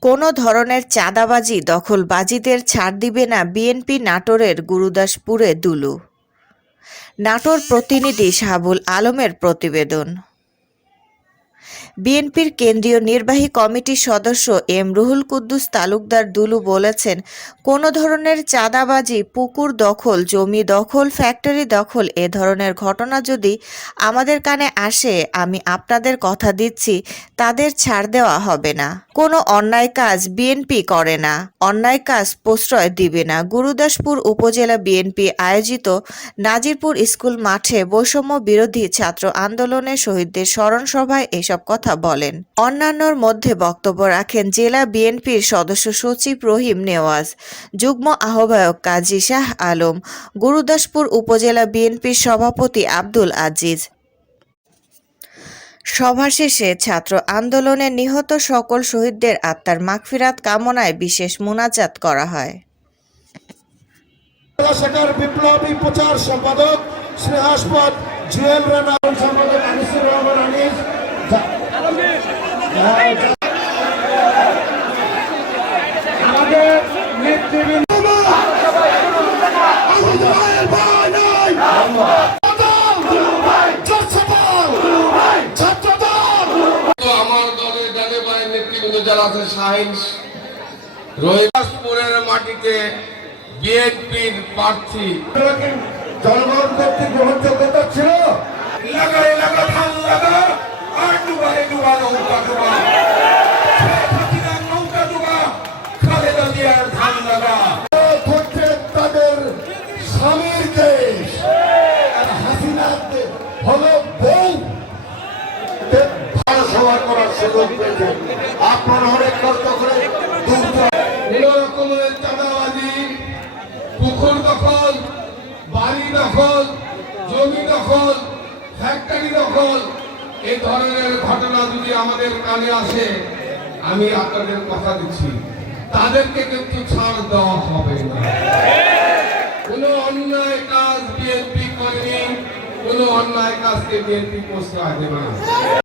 কোনো ধরনের চাঁদাবাজি, দখলবাজিদের ছাড় দিবে না বিএনপি নাটোরের গুরুদাসপুরে দুলু। নাটোর প্রতিনিধি শাহাবুল আলমের প্রতিবেদন। বিএনপির কেন্দ্রীয় নির্বাহী কমিটির সদস্য এম রুহুল কুদ্দুস তালুকদার দুলু বলেছেন, কোনো ধরনের চাঁদাবাজি, পুকুর দখল, জমি দখল, ফ্যাক্টরি দখল, এ ধরনের ঘটনা যদি আমাদের কানে আসে, আমি আপনাদের কথা দিচ্ছি, তাদের ছাড় দেওয়া হবে না। কোনো অন্যায় কাজ বিএনপি করে না, অন্যায় কাজ প্রশ্রয় দিবে না। গুরুদাসপুর উপজেলা বিএনপি আয়োজিত নাজিরপুর স্কুল মাঠে বৈষম্য বিরোধী ছাত্র আন্দোলনের শহীদদের স্মরণ সভায় এসব কথা বলেন। অন্যান্যর মধ্যে বক্তব্য রাখেন জেলা বিএনপির সদস্য সচিব রহিম নেওয়াজ, যুগ্ম আহ্বায়ক কাজী শাহ আলম, গুরুদাসপুর উপজেলা বিএনপির সভাপতি আব্দুল আজিজ। সভা শেষে ছাত্র আন্দোলনে নিহত সকল শহীদদের আত্মার মাগফিরাত কামনায় বিশেষ মুনাজাত করা হয়। বিপ্লবী প্রচার সম্পাদক জুয়েল রানা সম্পাদক আনিসুর রহমান আনিস আমাদের নেতৃবৃন্দ যারা আছে শাহিন রহিমাসপুরের মাটিতে বিএনপির প্রার্থী। স্বামীর দেশ। আর হাসিনার হলো বউ সভা করার সুযোগ পেয়েছেন আপনার অনেক কষ্ট করে রকমের চাঁদাবাজি, পুকুর দখল, বাড়ি দখল, জমি দখল ফ্যাক্টরি দখল। এই ধরনের ঘটনা যদি আমাদের কানে আসে, আমি আপনাদের কথা দিচ্ছি। তাদেরকে কিন্তু ছাড় দেওয়া হবে কোনো অন্যায় কাজকে বিএনপি প্রশ্রয় দেবে না